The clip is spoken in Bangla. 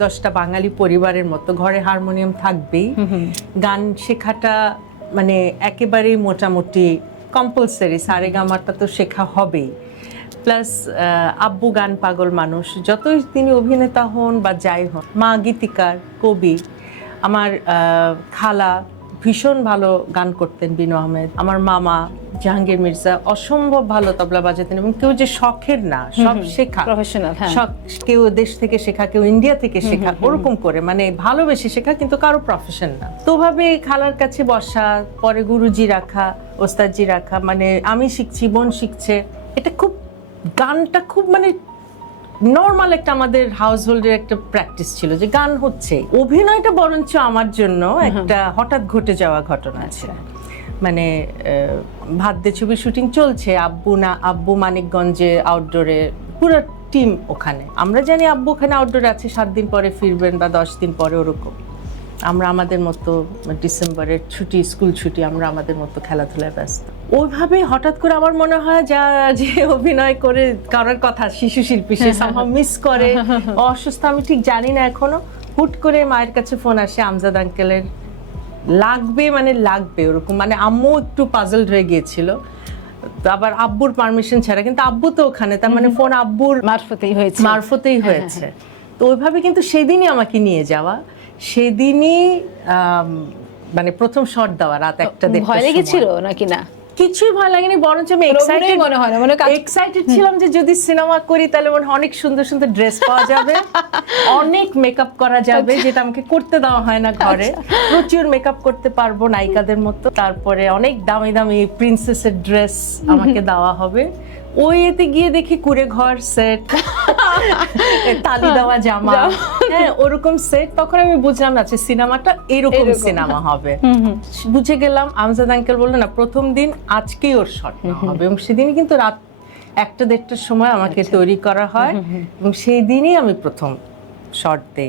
10টা বাঙালি পরিবারের মতো ঘরে হারমোনিয়াম থাকবেই। গান শেখাটা মানে একেবারেই মোটামুটি কম্পালসারি, সারেগামাটা তো শেখা হবেই। প্লাস আব্বু গান পাগল মানুষ, যতই তিনি অভিনেতা হন বা যাই হন। মা গীতিকার, কবি। আমার খালা ভীষণ ভালো গান করতেন, বিনু আহমেদ। আমার মামা জাহাঙ্গীর মির্জা অসম্ভব ভালো তবলা বাজাতেন, এবং কেউ যে শখের না, সব শেখা, প্রফেশনাল। কেউ দেশ থেকে শেখা, কেউ ইন্ডিয়া থেকে শেখা, ওরকম করে মানে ভালোবেসে শেখা, কিন্তু কারো প্রফেশন না। তো ভাবে খালার কাছে বসা, পরে গুরুজি রাখা, ওস্তাদজি রাখা, মানে আমি শিখছি, বোন শিখছে। এটা খুব, গানটা খুব মানে নর্মাল একটা আমাদের হাউস হোল্ডের একটা প্র্যাকটিস ছিল যে গান হচ্ছে। অভিনয়টা বরঞ্চ আমার জন্য একটা হঠাৎ ঘটে যাওয়া ঘটনা আছে। মানে ভাত দে ছবির শুটিং চলছে, আব্বু মানিকগঞ্জে আউটডোরে, পুরো টিম ওখানে। আমরা জানি আব্বু ওখানে আউটডোরে আছে, 7 দিন পরে ফিরবেন বা 10 দিন পরে, ওরকম। আমরা আমাদের মতো ডিসেম্বরের ছুটি, স্কুল ছুটি, আমরা আমাদের মতো খেলাধুলায় ব্যস্ত। ওইভাবে হঠাৎ করে আমার মনে হয় যে অভিনয় করে করার কথা, শিশু শিল্পী, সে সামহাও মিস করে, অসুস্থ, আমি ঠিক জানি না এখনো। হুট করে মায়ের কাছে ফোন আসে, আমজাদ আঙ্কেলের লাগবে, মানে লাগবে ওরকম। মানে আম্মু একটু পাজলড হয়ে গিয়েছিল, তো আবার আব্বুর পারমিশন ছাড়া, কিন্তু আব্বু তো ওখানে, তার মানে ফোন আব্বুর মারফতেই হয়েছে। তো ওইভাবে কিন্তু সেদিনই আমাকে নিয়ে যাওয়া, সেদিনই মানে প্রথম শট দেওয়া, রাত 1-1:30। ভয় লেগেছিল নাকি? না, কিছুই ভয় লাগেনি, বরঞ্চ আমি এক্সাইটেড ছিলাম যে যদি সিনেমা করি তাহলে মনে হয় অনেক সুন্দর সুন্দর ড্রেস পাওয়া যাবে, অনেক মেকআপ করা যাবে, যেটা আমাকে করতে দেওয়া হয় না ঘরে। প্রচুর মেকআপ করতে পারবো নায়িকাদের মতো। তারপরে অনেক দামি দামি প্রিন্সেসের ড্রেস আমাকে দেওয়া হবে। ওই এতে গিয়ে দেখি কুড়ে ঘর সেট, তালি দেওয়া জামা, হ্যাঁ ওরকম সেট। তখন আমি বুঝলাম না যে সিনেমাটা এরকম সিনেমা হবে। বুঝে গেলাম। আমজাদ আঙ্কেল বললো না, প্রথম দিন আজকেই ওর শট হবে, এবং সেদিনই কিন্তু রাত 1-1:30টার সময় আমাকে তৈরি করা হয়, এবং সেই দিনই আমি প্রথম শট দেই।